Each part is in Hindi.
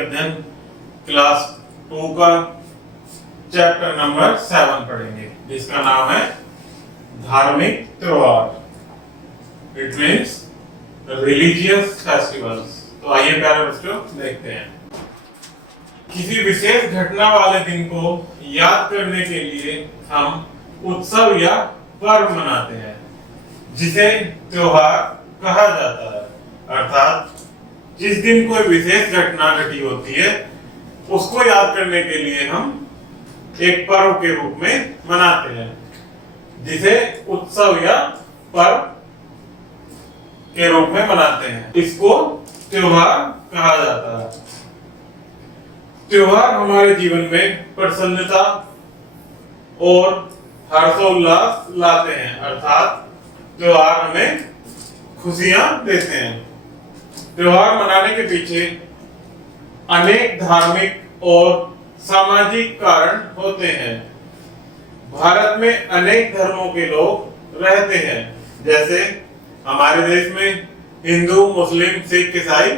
अध्ययन क्लास 2 का चैप्टर नंबर 7 पढ़ेंगे, जिसका नाम है धार्मिक त्योहार। It means religious festivals. तो आइए प्यारे बच्चों देखते हैं। किसी विशेष घटना वाले दिन को याद करने के लिए हम उत्सव या पर्व मनाते हैं, जिसे त्योहार कहा जाता है। अर्थात जिस दिन कोई विशेष घटना घटी होती है, उसको याद करने के लिए हम एक पर्व के रूप में मनाते हैं, जिसे उत्सव या पर्व के रूप में मनाते हैं। इसको त्योहार कहा जाता है। त्योहार हमारे जीवन में प्रसन्नता और हर्षोल्लास लाते हैं। अर्थात त्योहार हमें खुशियां देते हैं। त्योहार मनाने के पीछे अनेक धार्मिक और सामाजिक कारण होते हैं। भारत में अनेक धर्मों के लोग रहते हैं। जैसे हमारे देश में हिंदू, मुस्लिम, सिख, ईसाई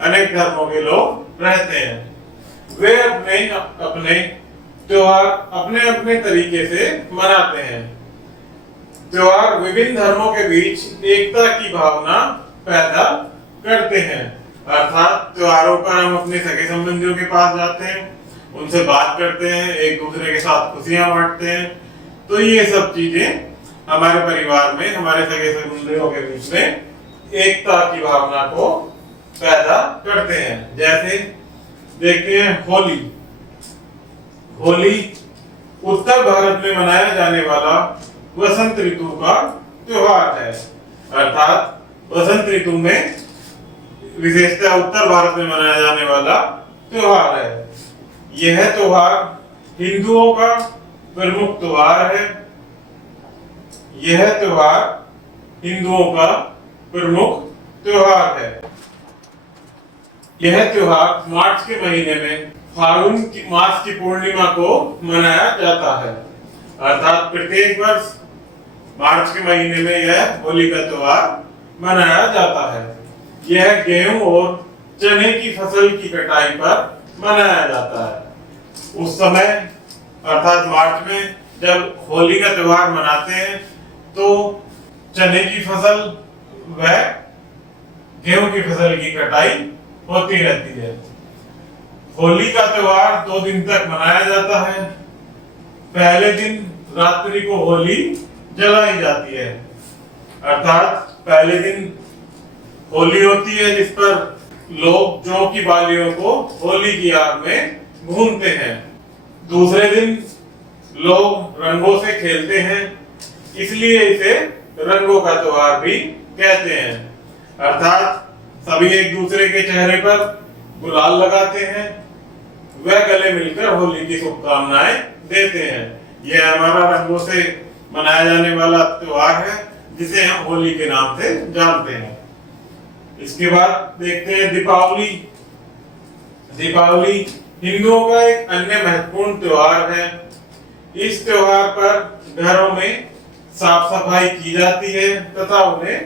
अनेक धर्मों के लोग रहते हैं। वे अपने अपने त्योहार अपने अपने तरीके से मनाते हैं। त्योहार विभिन्न धर्मों के बीच एकता की भावना पैदा करते हैं। अर्थात त्योहारों पर हम अपने सगे संबंधियों के पास जाते हैं, उनसे बात करते हैं, एक दूसरे के साथ खुशियां बांटते हैं। तो ये सब चीजें हमारे परिवार में, हमारे सगे संबंधियों के बीच में एकता की भावना को पैदा करते हैं। जैसे देखते हैं होली। होली उत्तर भारत में मनाया जाने वाला वसंत ऋतु का त्योहार है। अर्थात वसंत ऋतु में विशेषतः उत्तर भारत में मनाया जाने वाला त्योहार है। यह त्योहार हिंदुओं का प्रमुख त्योहार है। यह त्योहार हिंदुओं का प्रमुख त्योहार है। यह त्योहार मार्च के महीने में फाल्गुन की मास की पूर्णिमा को मनाया जाता है। अर्थात प्रत्येक वर्ष मार्च के महीने में यह होली का त्योहार मनाया जाता है। यह गेहूं और चने की फसल की कटाई पर मनाया जाता है। उस समय अर्थात मार्च में जब होली का त्योहार मनाते हैं, तो चने की फसल व गेहूं की फसल की कटाई होती रहती है। होली का त्योहार 2 दिन तक मनाया जाता है। पहले दिन रात्रि को होली जलाई जाती है। अर्थात पहले दिन होली होती है, जिस पर लोग जौ की बालियों को होली की आग में भूनते हैं। दूसरे दिन लोग रंगों से खेलते हैं, इसलिए इसे रंगों का त्योहार भी कहते हैं। अर्थात सभी एक दूसरे के चेहरे पर गुलाल लगाते हैं, वह गले मिलकर होली की शुभकामनाएं देते हैं। यह हमारा रंगों से मनाया जाने वाला त्योहार है, जिसे हम होली के नाम से जानते हैं। इसके बाद देखते हैं दीपावली। दीपावली हिंदुओं का एक अन्य महत्वपूर्ण त्योहार है। इस त्योहार पर घरों में साफ सफाई की जाती है तथा उन्हें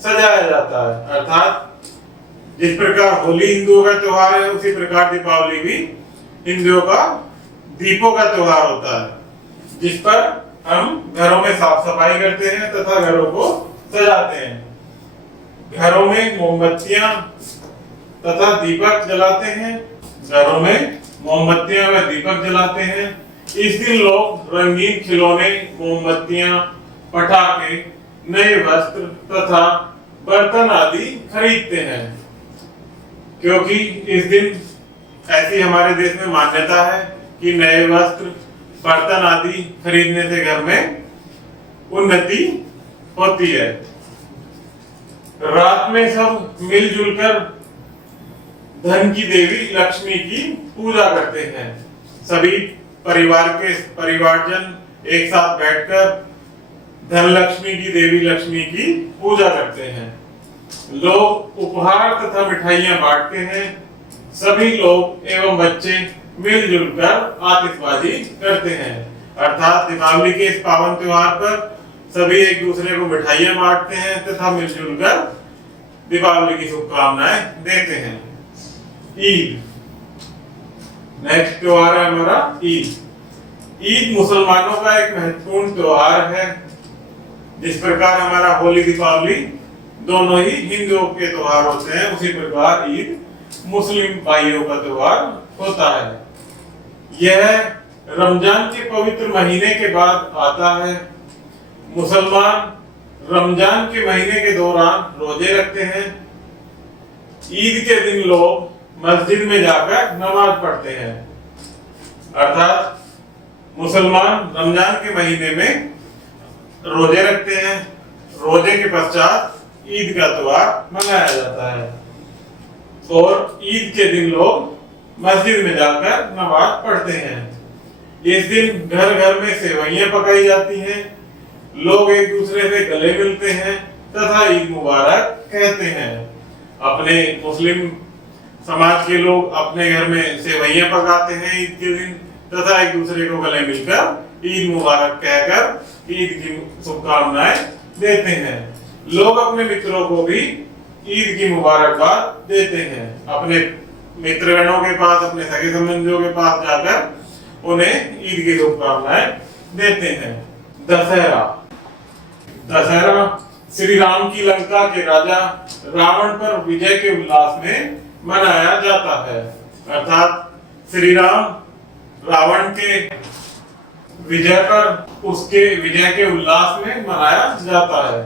सजाया जाता है। अर्थात जिस प्रकार होली हिंदुओं का त्योहार है, उसी प्रकार दीपावली भी हिंदुओं का दीपों का त्योहार होता है, जिस पर हम घरों में साफ सफाई करते हैं तथा घरों को सजाते हैं। घरों में मोमबत्तियां तथा दीपक जलाते हैं। घरों में मोमबत्तियां व दीपक जलाते हैं। इस दिन लोग रंगीन खिलौने, मोमबत्तियां, पटाखे, नए वस्त्र तथा बर्तन आदि खरीदते हैं, क्योंकि इस दिन ऐसी हमारे देश में मान्यता है कि नए वस्त्र, बर्तन आदि खरीदने से घर में उन्नति होती है। रात में सब मिलजुल कर धन की देवी लक्ष्मी की पूजा करते हैं। सभी परिवारजन एक साथ बैठकर धन लक्ष्मी की, देवी लक्ष्मी की पूजा करते हैं। लोग उपहार तथा मिठाइयां बांटते हैं। सभी लोग एवं बच्चे मिलजुल कर आतिशबाजी करते हैं। अर्थात दीपावली के इस पावन त्योहार पर सभी एक दूसरे को मिठाइयां बांटते हैं तथा मिलजुल कर दीपावली की शुभकामनाएं देते हैं। ईद नेक्स्ट त्योहार है हमारा ईद। ईद मुसलमानों का एक महत्वपूर्ण त्योहार है। जिस प्रकार हमारा होली दीपावली दोनों ही हिंदुओं के त्योहार होते हैं, उसी प्रकार ईद मुस्लिम भाइयों का त्योहार होता है। यह रमजान के पवित्र महीने के बाद आता है। मुसलमान रमजान के महीने के दौरान रोजे रखते हैं। ईद के दिन लोग मस्जिद में जाकर नमाज पढ़ते हैं। अर्थात मुसलमान रमजान के महीने में रोजे रखते हैं। रोजे के पश्चात ईद का त्योहार मनाया जाता है और ईद के दिन लोग मस्जिद में जाकर नमाज पढ़ते हैं। इस दिन घर घर में सेवइयां पकाई जाती हैं। लोग एक दूसरे से गले मिलते हैं तथा ईद मुबारक कहते हैं। अपने मुस्लिम समाज के लोग अपने घर में सेवइयां पकाते हैं ईद के दिन तथा एक दूसरे को गले मिलकर ईद मुबारक कहकर ईद की शुभकामनाएं देते हैं। लोग अपने मित्रों को भी ईद की मुबारकबाद देते हैं। अपने मित्रगणों के पास, अपने सगे संबंधियों के पास जाकर उन्हें ईद की शुभकामनाएं देते हैं। दशहरा। दशहरा श्री राम की लंका के राजा रावण पर विजय के उल्लास में मनाया जाता है। अर्थात श्री राम रावण के विजय पर उसके विजय के उल्लास में मनाया जाता है,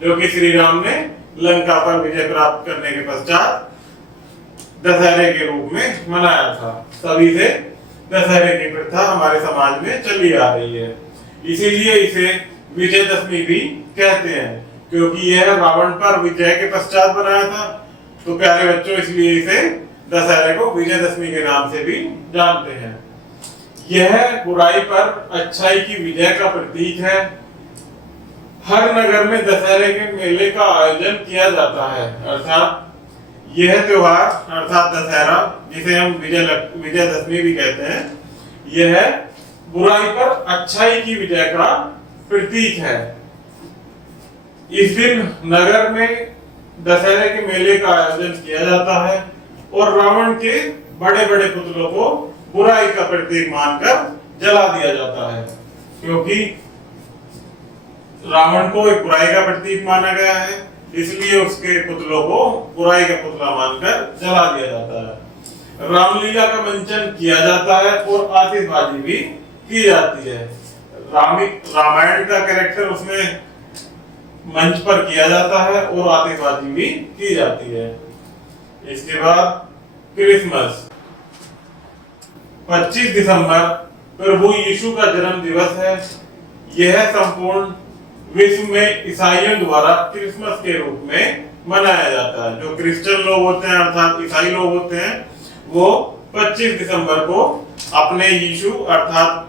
जो कि श्री राम ने लंका पर विजय प्राप्त करने के पश्चात दशहरे के रूप में मनाया था। तभी से दशहरे की प्रथा हमारे समाज में चली आ रही है। इसीलिए इसे विजयदशमी भी कहते हैं, क्योंकि यह रावण पर विजय के पश्चात बनाया था। तो प्यारे बच्चों, इसलिए इसे दशहरे को विजयदशमी के नाम से भी जानते हैं। यह बुराई पर अच्छाई की विजय का प्रतीक है। हर नगर में दशहरे के मेले का आयोजन किया जाता है। अर्थात यह त्योहार अर्थात दशहरा, जिसे हम विजयदशमी भी कहते हैं, यह बुराई पर अच्छाई की विजय का प्रतीक है। इस दिन नगर में दशहरे के मेले का आयोजन किया जाता है और रावण के बड़े बड़े पुतलों को बुराई का प्रतीक मानकर जला दिया जाता है, क्योंकि रावण को एक बुराई का प्रतीक माना गया है, इसलिए उसके पुतलों को बुराई का पुतला मानकर जला दिया जाता है। रामलीला का मंचन किया जाता है और आतिशबाजी भी की जाती है। रामायण का कैरेक्टर उसमें मंच पर किया जाता है और आतिशबाजी भी की जाती है। इसके बाद क्रिसमस। 25 दिसंबर प्रभु यीशु का जन्म दिवस है। यह संपूर्ण विश्व में ईसाइयों द्वारा क्रिसमस के रूप में मनाया जाता है। जो क्रिश्चियन लोग होते हैं अर्थात ईसाई लोग होते हैं, वो 25 दिसंबर को अपने यीशु अर्थात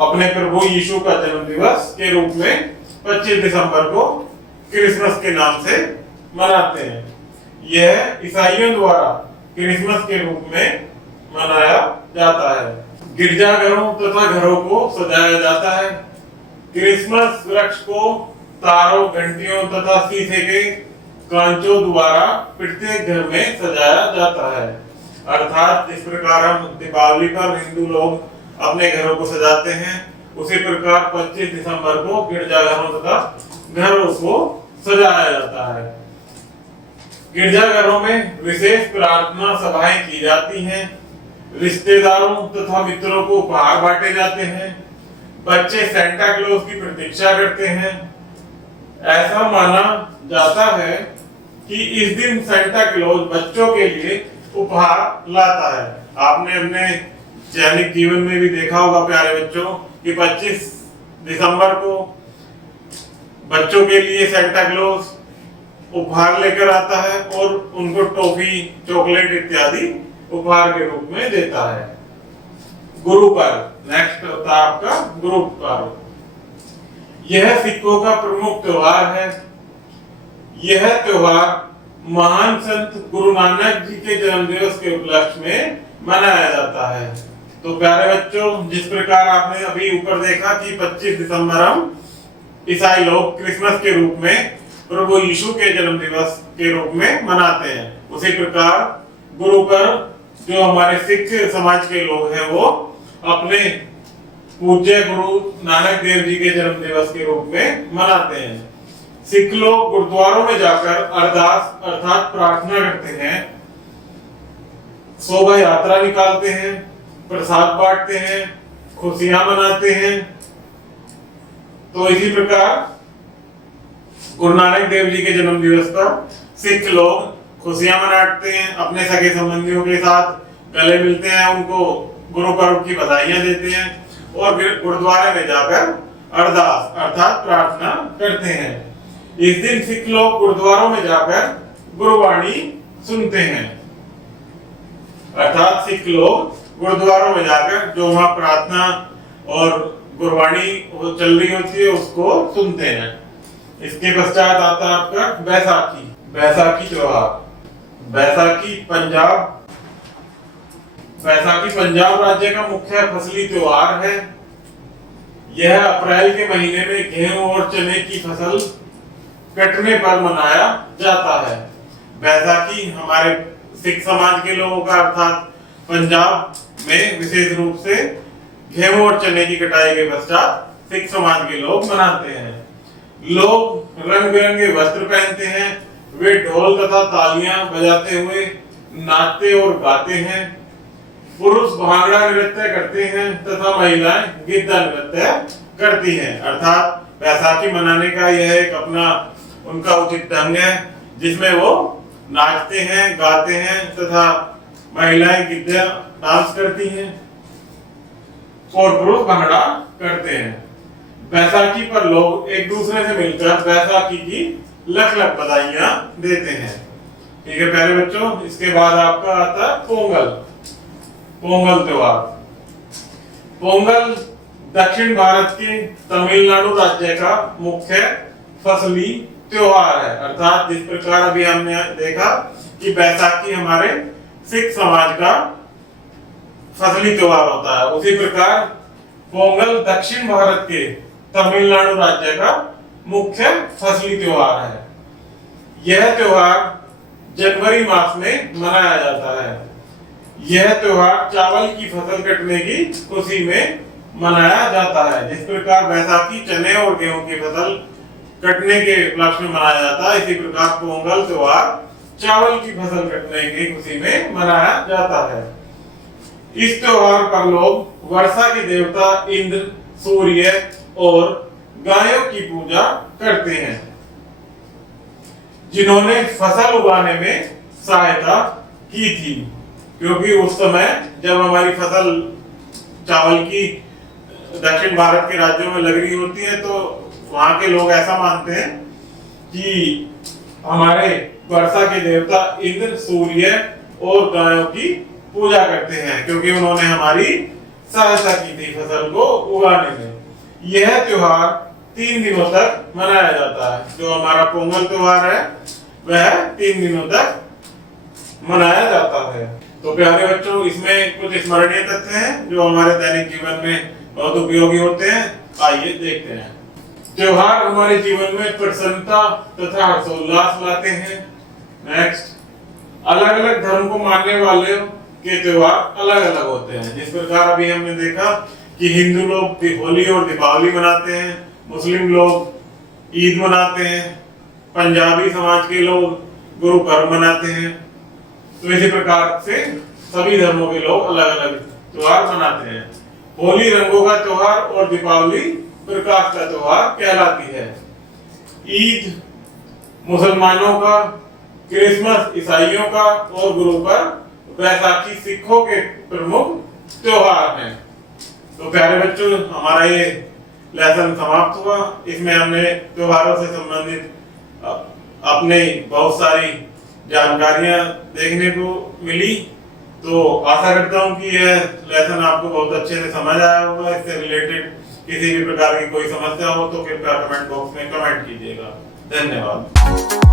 अपने प्रभु यीशु का जन्म दिवस के रूप में 25 दिसंबर को क्रिसमस के नाम से मनाते हैं। यह ईसाइयों द्वारा क्रिसमस के रूप में मनाया जाता है। गिरजाघरों तथा घरों को सजाया जाता है। क्रिसमस वृक्ष को तारों, घंटियों तथा शीशे के कांचों द्वारा प्रत्येक घर में सजाया जाता है। अर्थात जिस प्रकार हम दीपावली पर हिंदू लोग अपने घरों को सजाते हैं, उसी प्रकार 25 दिसंबर को गिरजाघरों तथा घरों को सजाया जाता है। गिरजाघरों में विशेष प्रार्थना सभाएं की जाती हैं। रिश्तेदारों तथा मित्रों को उपहार बांटे जाते हैं। बच्चे सेंटा क्लॉज की प्रतीक्षा करते हैं। ऐसा माना जाता है कि इस दिन सेंटा क्लॉज बच्चों के लिए उपहार लाता है। आपने अपने दैनिक जीवन में भी देखा होगा प्यारे बच्चों कि 25 दिसंबर को बच्चों के लिए सेंटा क्लॉज उपहार लेकर आता है और उनको टॉफी, चॉकलेट इत्यादि उपहार के रूप में देता है। गुरु पर्व। नेक्स्ट होता है आपका गुरु पर्व। यह सिखों का प्रमुख त्योहार है। यह त्योहार महान संत गुरु नानक जी के जन्म दिवस के उपलक्ष्य में मनाया जाता है। तो प्यारे बच्चों, जिस प्रकार आपने अभी ऊपर देखा कि 25 दिसंबर हम ईसाई लोग क्रिसमस के रूप में प्रभु यीशु के जन्म दिवस के रूप में मनाते हैं, उसी प्रकार गुरु पर्व जो हमारे सिख समाज के लोग हैं वो अपने पूज्य गुरु नानक देव जी के जन्म दिवस के रूप में मनाते हैं। सिख लोग गुरुद्वारों में जाकर अरदास अर्थात प्रार्थना करते हैं, शोभा यात्रा निकालते हैं, प्रसाद बांटते हैं, खुशियां मनाते हैं। तो इसी प्रकार गुरु नानक देव जी के जन्म दिवस पर सिख लोग खुशियां मनाते हैं, अपने सगे संबंधियों के साथ गले मिलते हैं, उनको गुरु पर्व की बधाइयां देते हैं और फिर गुरुद्वारे में जाकर अरदास अर्थात प्रार्थना करते हैं। इस दिन सिख लोग गुरुद्वारों में जाकर गुरुवाणी सुनते हैं, अर्थात सिख लोग गुरुद्वारों में जाकर जो वहां प्रार्थना और गुरुवाणी चल रही होती है उसको सुनते हैं। इसके पश्चात आता है आपका बैसाखी। बैसाखी त्योहार। बैसाखी पंजाब राज्य का मुख्य फसली त्योहार है। यह अप्रैल के महीने में गेहूं और चने की फसल कटने पर मनाया जाता है। बैसाखी हमारे सिख समाज के लोगों का अर्थात पंजाब में विशेष रूप से गेहूं और चने की कटाई के पश्चात सिख समाज के लोग मनाते हैं। लोग रंग बिरंगे वस्त्र पहनते हैं, वे ढोल तथा तालियां बजाते हुए नाचते और गाते हैं। पुरुष भांगड़ा नृत्य करते हैं तथा महिलाएं गिद्दा नृत्य करती हैं। अर्थात बैसाखी मनाने का यह एक अपना उनका उचित ढंग है जिसमें वो नाचते हैं, गाते हैं तथा महिलाएं गिद्दा डांस करती हैं और पुरुष भांगड़ा करते हैं। बैसाखी पर लोग एक दूसरे से मिलकर बैसाखी की लख लख बधाइयां देते हैं। ठीक है प्यारे बच्चों, इसके बाद आपका आता है पोंगल। पोंगल त्योहार। पोंगल दक्षिण भारत के तमिलनाडु राज्य का मुख्य फसली त्योहार है। अर्थात जिस प्रकार अभी हमने देखा कि बैसाखी हमारे सिख समाज का फसली त्योहार होता है, उसी प्रकार पोंगल दक्षिण भारत के तमिलनाडु राज्य का मुख्य फसली त्योहार है। यह त्योहार जनवरी मास में मनाया जाता है। यह त्योहार चावल की फसल कटने की खुशी में मनाया जाता है। जिस प्रकार बैसाखी चने और गेहूं की फसल कटने के उपलक्ष्य में मनाया जाता है, इसी प्रकार पोंगल त्योहार चावल की फसल कटने की खुशी में मनाया जाता है। इस त्योहार पर लोग वर्षा के देवता इंद्र, सूर्य और गायों की पूजा करते हैं जिन्होंने फसल उगाने में सहायता की थी। क्योंकि उस समय जब हमारी फसल चावल की दक्षिण भारत के राज्यों में लग रही होती है तो वहां के लोग ऐसा मानते हैं कि हमारे वर्षा के देवता इंद्र, सूर्य और गायों की पूजा करते हैं क्योंकि उन्होंने हमारी सहायता की थी फसल को उगाने में। यह त्योहार 3 दिनों तक मनाया जाता है। जो हमारा पोंगल त्योहार है वह 3 दिनों तक मनाया जाता है। तो प्यारे बच्चों, इसमें कुछ स्मरणीय तथ्य हैं जो हमारे दैनिक जीवन में बहुत उपयोगी होते हैं। आइए देखते हैं। त्योहार हमारे जीवन में प्रसन्नता तथा हर्षोल्लास लाते हैं। नेक्स्ट, अलग अलग धर्म को मानने वाले के त्योहार अलग अलग होते हैं। जिस प्रकार अभी हमने देखा कि हिंदू लोग होली और दीपावली मनाते हैं, मुस्लिम लोग ईद मनाते हैं, पंजाबी समाज के लोग गुरु पर्व मनाते हैं। तो इसी प्रकार से सभी धर्मों के लोग अलग अलग त्योहार मनाते हैं। होली रंगों का त्योहार और दीपावली प्रकाश का त्योहार कहलाती है। ईद मुसलमानों का, क्रिसमस ईसाइयों का और गुरु पर्व बैसाखी सिखों के प्रमुख त्योहार हैं। तो प्यारे बच्चों, हमारा ये लेसन समाप्त हुआ। इसमें हमने त्योहारों से संबंधित अपने बहुत सारी जानकारियां देखने को मिली। तो आशा करता हूं कि यह लेसन आपको बहुत अच्छे से समझ आया होगा। इससे रिलेटेड किसी भी प्रकार की कोई समस्या हो तो कृपया कमेंट बॉक्स में कमेंट कीजिएगा। धन्यवाद।